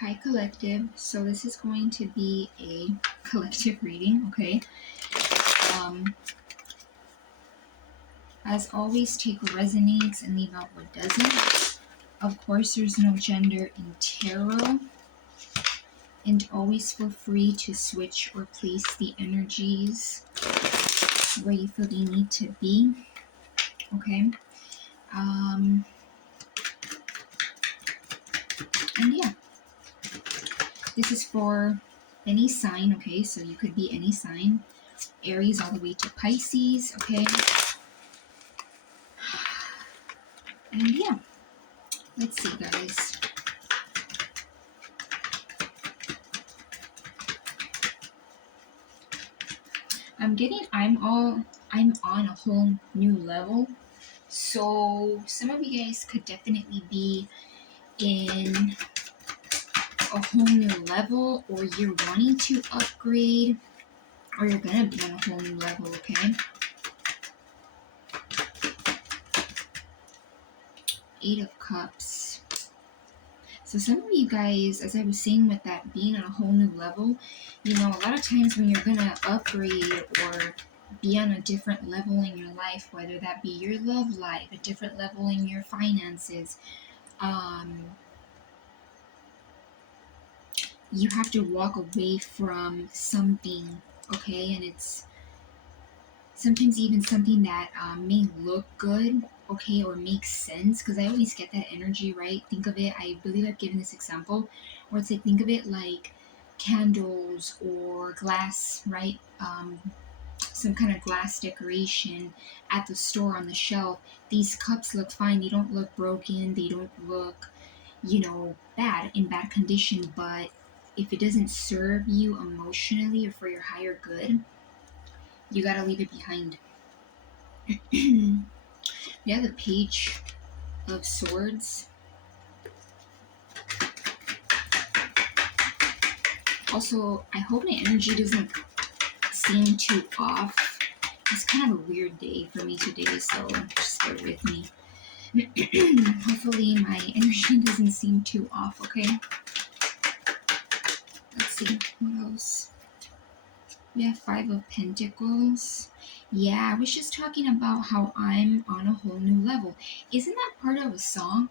Hi, collective. So this is going to be a collective reading, okay? Um, as always, take what resonates and leave out what doesn't. Of course, there's no gender in tarot. And always feel free to switch or place the energies where you feel they need to be, okay? And yeah, this is for any sign, okay? So you could be any sign. Aries all the way to Pisces, okay? And yeah, let's see, guys. I'm on a whole new level. So some of you guys could definitely be in a whole new level, or you're wanting to upgrade, or you're gonna be on a whole new level, okay? Eight of Cups. So some of you guys, as I was saying with that being on a whole new level, a lot of times when you're gonna upgrade or be on a different level in your life, whether that be your love life, a different level in your finances, you have to walk away from something, okay? And it's sometimes even something that may look good, okay, or make sense, because I always get that energy, right? Think of it, I believe I've given this example, where it's like, think of it like candles or glass, right? Some kind of glass decoration at the store on the shelf. These cups look fine, they don't look broken, they don't look, bad, in bad condition, but if it doesn't serve you emotionally or for your higher good, you gotta leave it behind. Yeah, the Page of Swords. Also, I hope my energy doesn't seem too off. It's kind of a weird day for me today, so just bear with me. Hopefully my energy doesn't seem too off, okay? Let's see, what else? We have Five of Pentacles. Yeah, I was just talking about how I'm on a whole new level. Isn't that part of a song?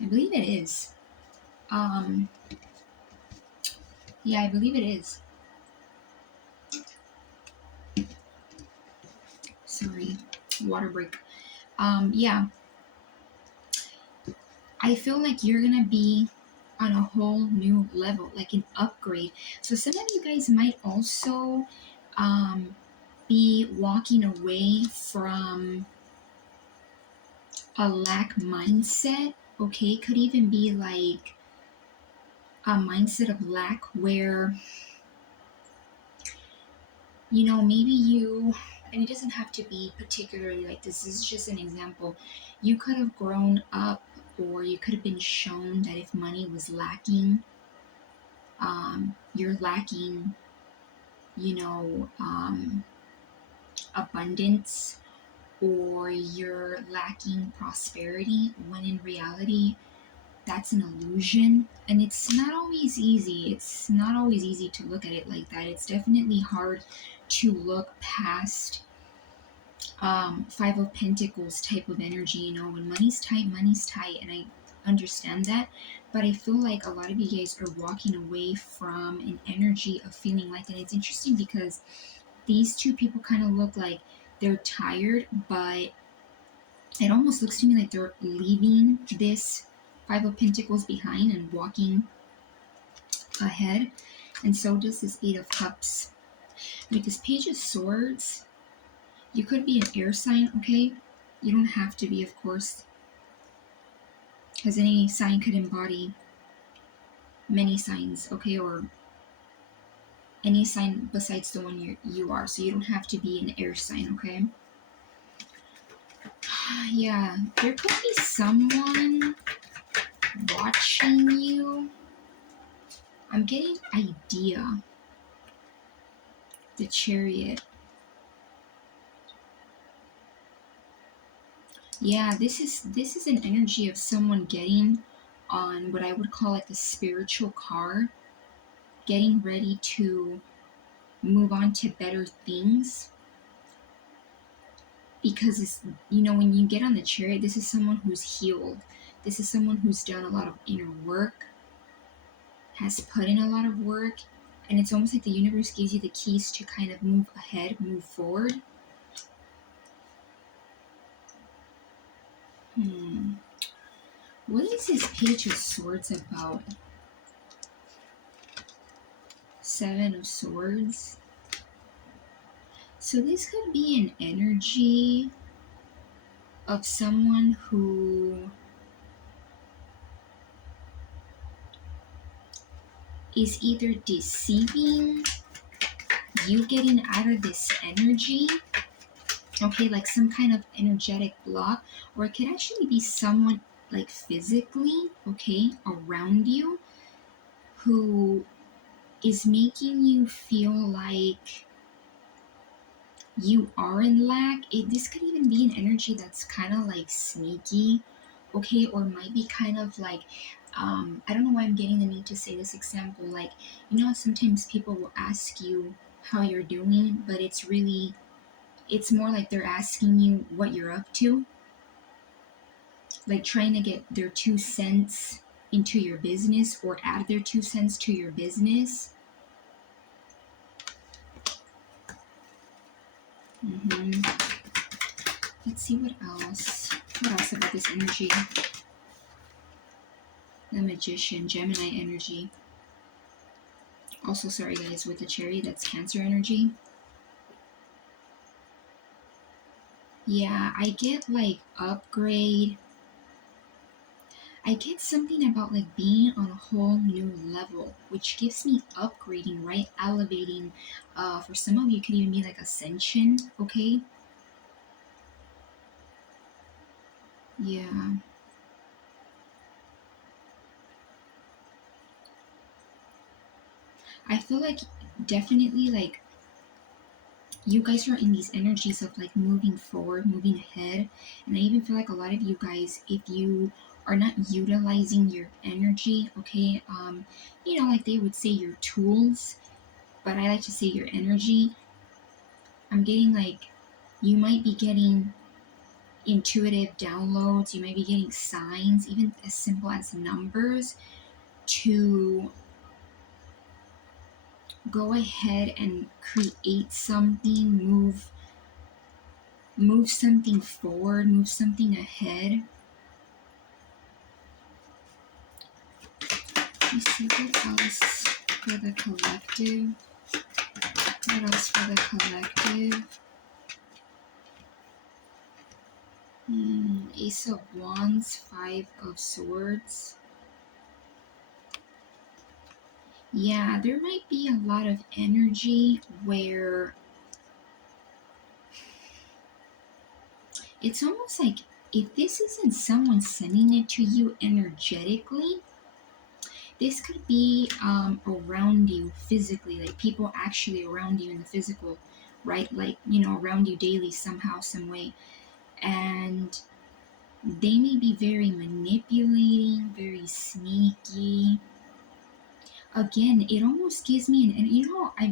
I believe it is. Yeah, I believe it is. Sorry, water break. Yeah. I feel like you're gonna be on a whole new level, like an upgrade. So some of you guys might also be walking away from a lack mindset, okay? Could even be like a mindset of lack where, maybe you, and it doesn't have to be particularly like this is just an example. You could have grown up, or you could have been shown that if money was lacking, you're lacking, abundance, or you're lacking prosperity, when in reality, that's an illusion. And it's not always easy. It's not always easy to look at it like that. It's definitely hard to look past Five of Pentacles type of energy. When money's tight, and I understand that, but I feel like a lot of you guys are walking away from an energy of feeling like that. It's interesting because these two people kind of look like they're tired, but it almost looks to me like they're leaving this Five of Pentacles behind and walking ahead. And so does this Eight of Cups. With this Page of Swords, you could be an air sign, okay? You don't have to be, of course, because any sign could embody many signs, okay? Or any sign besides the one you are. So you don't have to be an air sign, okay? Yeah, there could be someone watching you. I'm getting idea. The Chariot. Yeah, this is an energy of someone getting on what I would call like the spiritual car, getting ready to move on to better things. Because it's, when you get on the chariot, this is someone who's healed. This is someone who's done a lot of inner work, has put in a lot of work, and it's almost like the universe gives you the keys to kind of move ahead, move forward. What is this Page of Swords about? Seven of Swords. So this could be an energy of someone who is either deceiving you, getting out of this energy, okay, like some kind of energetic block, or it could actually be someone like physically, okay, around you who is making you feel like you are in lack. This could even be an energy that's kind of like sneaky, okay, or might be kind of like, I don't know why I'm getting the need to say this example. Like, sometimes people will ask you how you're doing, but it's more like they're asking you what you're up to, like trying to get their 2 cents into your business or add their 2 cents to your business. Let's see what else. What else about this energy? The Magician, Gemini energy. Also, sorry guys, with the Chariot, that's Cancer energy. Yeah, I get like upgrade. I get something about like being on a whole new level, which gives me upgrading, right? Elevating. For some of you, it could even be like ascension, okay? Yeah. I feel like definitely like you guys are in these energies of like moving forward, moving ahead. And I even feel like a lot of you guys, if you are not utilizing your energy, okay, like they would say your tools, but I like to say your energy. I'm getting like you might be getting intuitive downloads, you might be getting signs, even as simple as numbers, to go ahead and create something, move something forward, move something ahead. Let me see what else for the collective. What else for the collective? Ace of Wands, Five of Swords. Yeah, there might be a lot of energy where it's almost like if this isn't someone sending it to you energetically, this could be around you physically, like people actually around you in the physical, right? Like, around you daily somehow, some way. And they may be very manipulating, very sneaky. Again, it almost gives me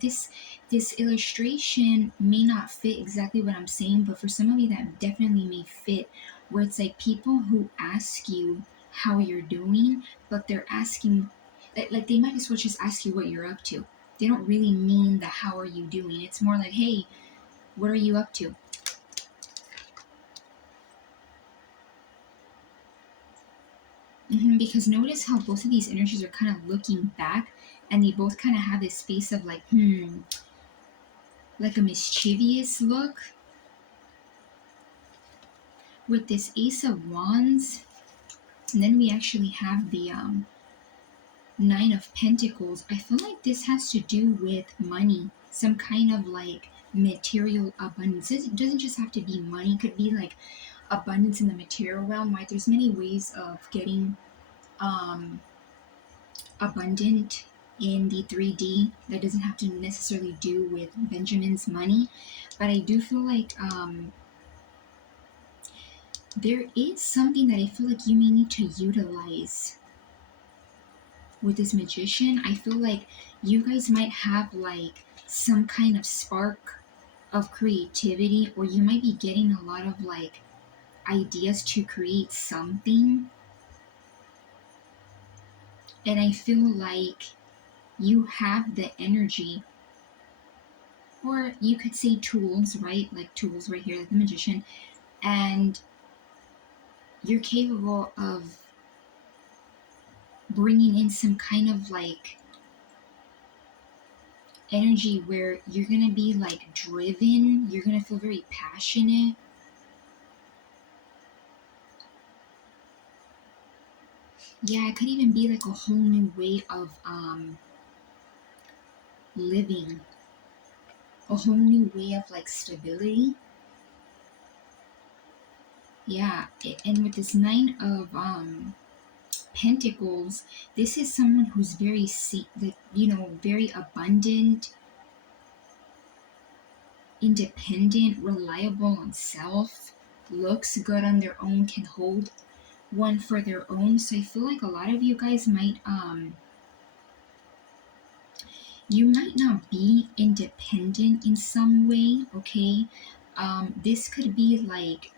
this illustration may not fit exactly what I'm saying, but for some of you that definitely may fit, where it's like people who ask you how you're doing, but they're asking, like they might as well just ask you what you're up to. They don't really mean the how are you doing. It's more like, hey, what are you up to? Because notice how both of these energies are kind of looking back, and they both kind of have this face of like, like a mischievous look. With this Ace of Wands, and then we actually have the Nine of Pentacles. I feel like this has to do with money, some kind of like material abundance. It doesn't just have to be money, it could be like abundance in the material realm, right? There's many ways of getting abundant in the 3D that doesn't have to necessarily do with Benjamin's money, but I do feel like there is something that I feel like you may need to utilize with this Magician, I feel like you guys might have like some kind of spark of creativity, or you might be getting a lot of like ideas to create something. And I feel like you have the energy, or you could say tools, right? Like tools right here, like the Magician, and you're capable of bringing in some kind of like energy where you're gonna be like driven, you're gonna feel very passionate. Yeah, it could even be like a whole new way of living, a whole new way of like stability. Yeah, and with this nine of pentacles, this is someone who's very like, very abundant, independent, reliable on self, looks good on their own, can hold one for their own. So I feel like a lot of you guys might you might not be independent in some way, okay? This could be like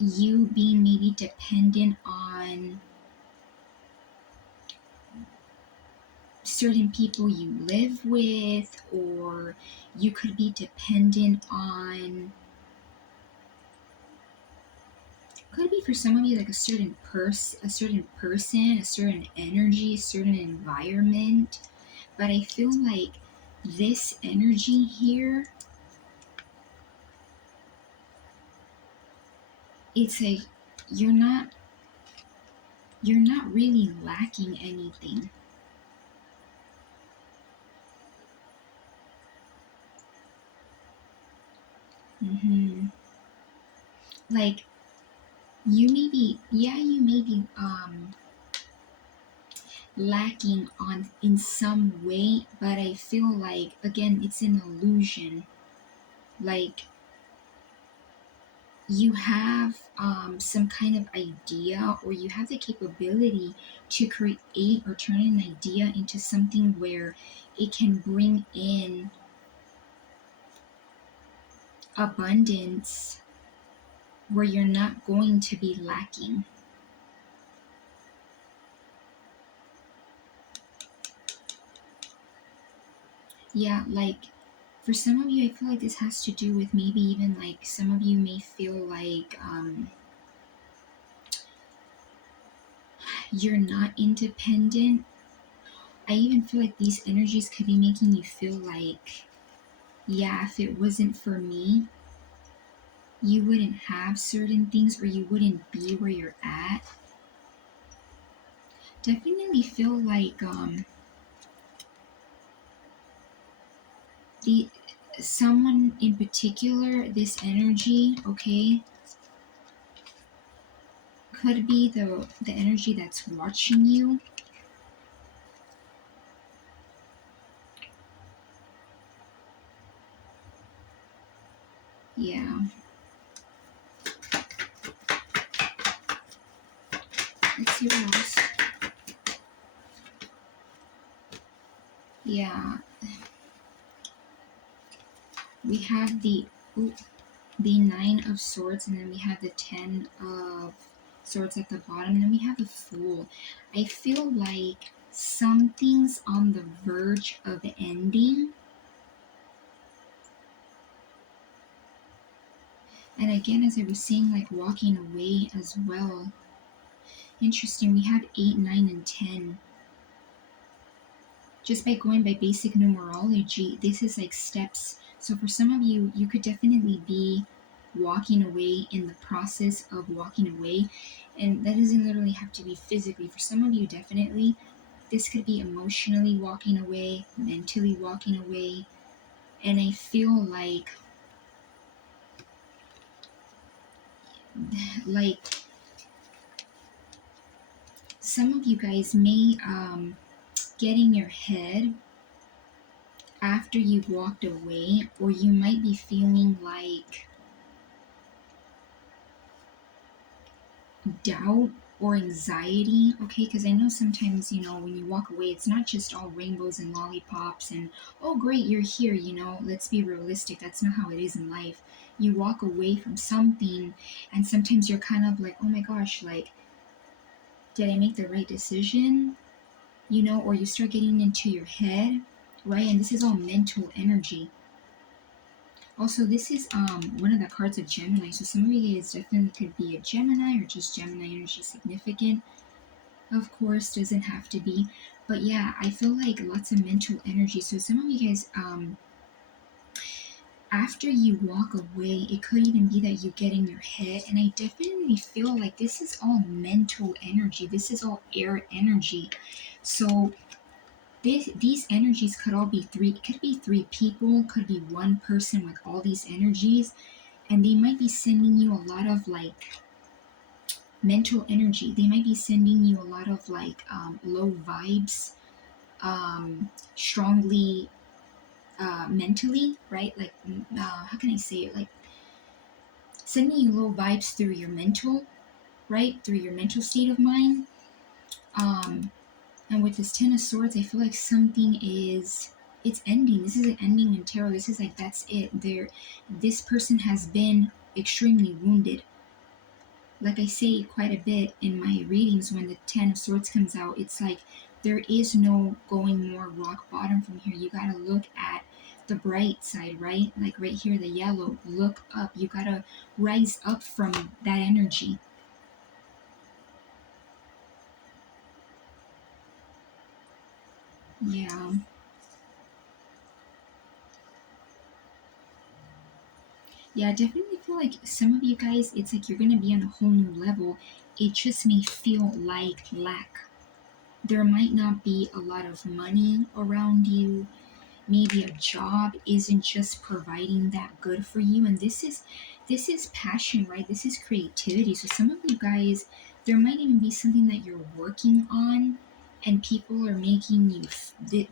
you being maybe dependent on certain people you live with, or you could be dependent on, could be for some of you like a certain person, a certain energy, a certain environment. But I feel like this energy here, it's like you're not really lacking anything. Like you may be lacking on in some way, but I feel like again it's an illusion. Like you have some kind of idea, or you have the capability to create or turn an idea into something where it can bring in abundance, where you're not going to be lacking. Yeah, like for some of you, I feel like this has to do with maybe even like some of you may feel like you're not independent. I even feel like these energies could be making you feel like, yeah, if it wasn't for me, you wouldn't have certain things, or you wouldn't be where you're at. Definitely feel like the someone in particular, this energy, okay, could be the energy that's watching you. Yeah. Let's see what else. Yeah. We have the Nine of Swords, and then we have the Ten of Swords at the bottom, and then we have the Fool. I feel like something's on the verge of ending. And again, as I was saying, like walking away as well. Interesting, we have 8, 9, and 10. Just by going by basic numerology, this is like steps. So for some of you, you could definitely be walking away, in the process of walking away. And that doesn't literally have to be physically. For some of you, definitely, this could be emotionally walking away, mentally walking away. And I feel like some of you guys may get in your head after you've walked away, or you might be feeling like doubt or anxiety, okay? Because I know sometimes, when you walk away, it's not just all rainbows and lollipops and, oh, great, you're here, let's be realistic. That's not how it is in life. You walk away from something, and sometimes you're kind of like, oh my gosh, like, did I make the right decision? Or you start getting into your head, right? And this is all mental energy. Also, this is one of the cards of Gemini. So some of you guys definitely could be a Gemini or just Gemini energy significant. Of course, doesn't have to be. But yeah, I feel like lots of mental energy. So some of you guys, after you walk away, it could even be that you get in your head. And I definitely feel like this is all mental energy. This is all air energy. So these energies could all be three people, could be one person with all these energies, and they might be sending you a lot of like mental energy. They might be sending you a lot of like low vibes, strongly mentally, right? Like how can I say it? Like sending you low vibes through your mental, right? Through your mental state of mind. Um, And with this Ten of Swords, I feel like something it's ending. This is an ending in tarot. This is like, that's it. This person has been extremely wounded. Like I say quite a bit in my readings, when the Ten of Swords comes out, it's like there is no going more rock bottom from here. You gotta look at the bright side, right? Like right here, the yellow. Look up. You gotta rise up from that energy. Yeah. Yeah, I definitely feel like some of you guys, it's like you're going to be on a whole new level. It just may feel like lack. There might not be a lot of money around you. Maybe a job isn't just providing that good for you. And this is passion, right? This is creativity. So some of you guys, there might even be something that you're working on, and people are making you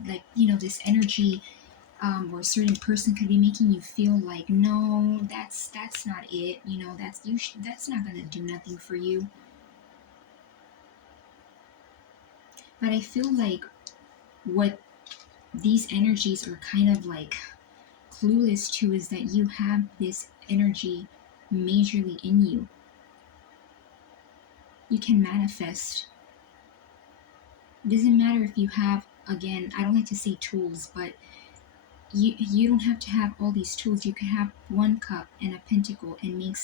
like, this energy, or a certain person could be making you feel like, no, that's not it. That's not gonna do nothing for you. But I feel like what these energies are kind of like clueless to is that you have this energy majorly in you. You can manifest. It doesn't matter if you have, again, I don't like to say tools, but you don't have to have all these tools. You can have one cup and a pentacle and make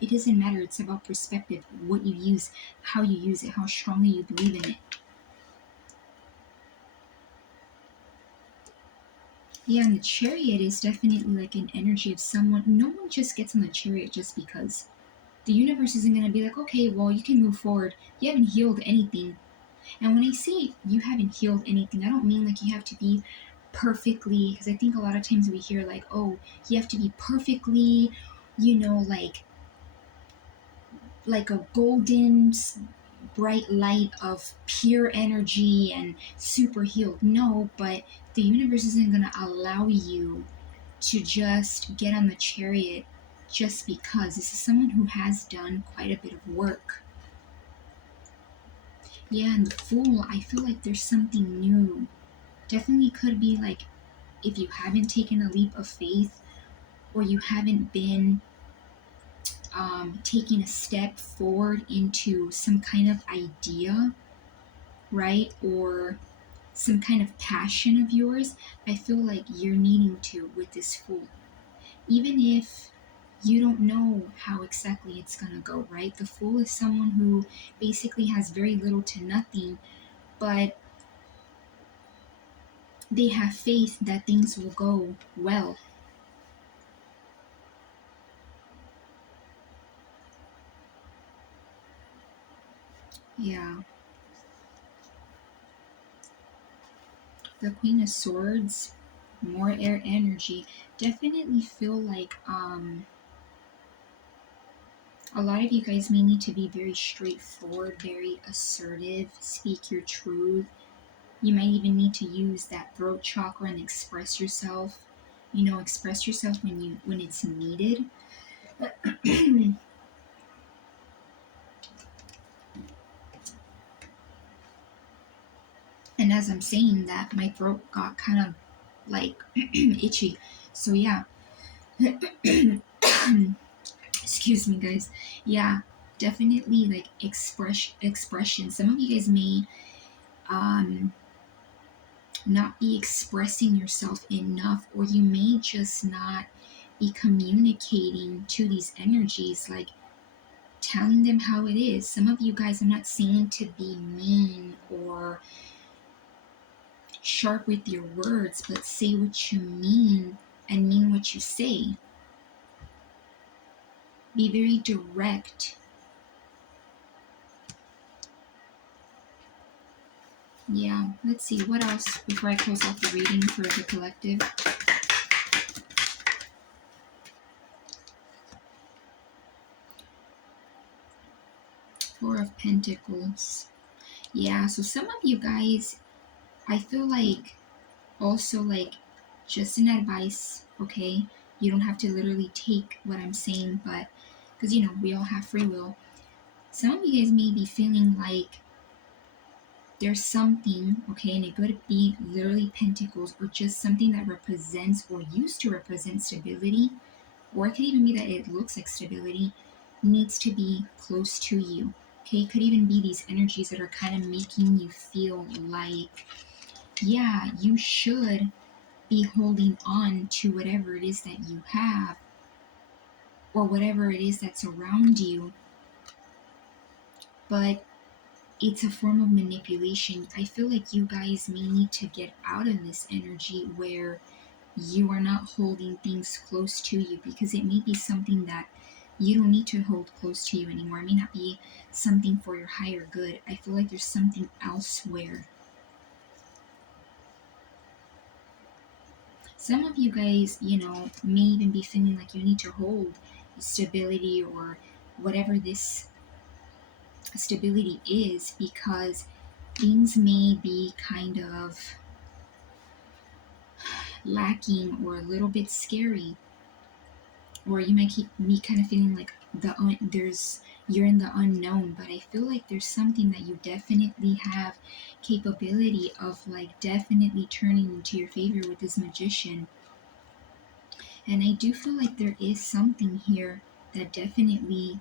it doesn't matter. It's about perspective, what you use, how you use it, how strongly you believe in it. Yeah, and the chariot is definitely like an energy of someone. No one just gets on the chariot just because. The universe isn't going to be like, okay, well, you can move forward. You haven't healed anything. And when I say you haven't healed anything, I don't mean like you have to be perfectly, because I think a lot of times we hear like, oh, you have to be perfectly, like a golden bright light of pure energy and super healed. No, but the universe isn't going to allow you to just get on the chariot just because. This is someone who has done quite a bit of work. Yeah, and the Fool, I feel like there's something new. Definitely could be like, if you haven't taken a leap of faith, or you haven't been taking a step forward into some kind of idea, right? Or some kind of passion of yours, I feel like you're needing to with this Fool. Even if you don't know how exactly it's going to go, right? The Fool is someone who basically has very little to nothing, but they have faith that things will go well. Yeah. The Queen of Swords, more air energy. Definitely feel like a lot of you guys may need to be very straightforward, very assertive, speak your truth. You might even need to use that throat chakra and express yourself. Express yourself when it's needed. And as I'm saying that, my throat got kind of like itchy. So yeah. Excuse me, guys. Yeah, definitely like expression. Some of you guys may not be expressing yourself enough, or you may just not be communicating to these energies, like telling them how it is. Some of you guys, I'm not saying to be mean or sharp with your words, but say what you mean and mean what you say. Be very direct. Yeah, let's see what else before I close off the reading for the collective. Four of Pentacles. Yeah, so some of you guys, I feel like also like just an advice, okay? You don't have to literally take what I'm saying, but because you know we all have free will. Some of you guys may be feeling like there's something, okay, and it could be literally Pentacles or just something that represents or used to represent stability, or it could even be that it looks like stability, needs to be close to you. Okay, it could even be these energies that are kind of making you feel like, yeah, you should be holding on to whatever it is that you have or whatever it is that's around you. But it's a form of manipulation. I feel like you guys may need to get out of this energy where you are not holding things close to you, because it may be something that you don't need to hold close to you anymore. It may not be something for your higher good. I feel like there's something elsewhere. Some of you guys, you know, may even be feeling like you need to hold stability or whatever this stability is, because things may be kind of lacking or a little bit scary, or you might keep me kind of feeling like you're in the unknown. But I feel like there's something that you definitely have capability of, like definitely turning into your favor with this Magician. And I do feel like there is something here that definitely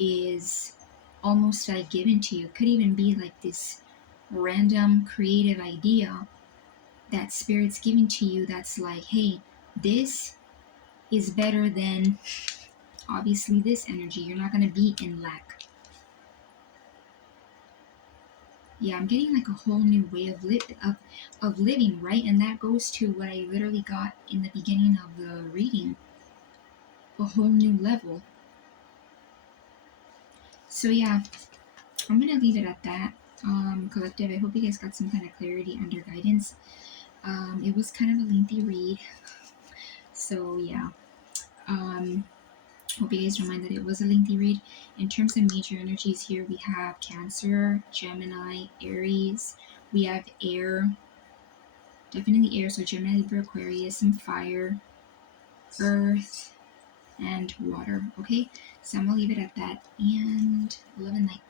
is almost like given to you. It could even be like this random creative idea that Spirit's giving to you that's like, hey, this is better than obviously this energy. You're not going to be in lack. Yeah, I'm getting like a whole new way of living, right? And that goes to what I literally got in the beginning of the reading. A whole new level. So yeah, I'm going to leave it at that. Collective, I hope you guys got some kind of clarity under guidance. It was kind of a lengthy read. So yeah. Hope you guys don't mind that it was a lengthy read. In terms of major energies here, we have Cancer, Gemini, Aries. We have air, definitely air, so Gemini, Libra, Aquarius, and fire, earth, and water. Okay, so I'm gonna leave it at that, and love and light.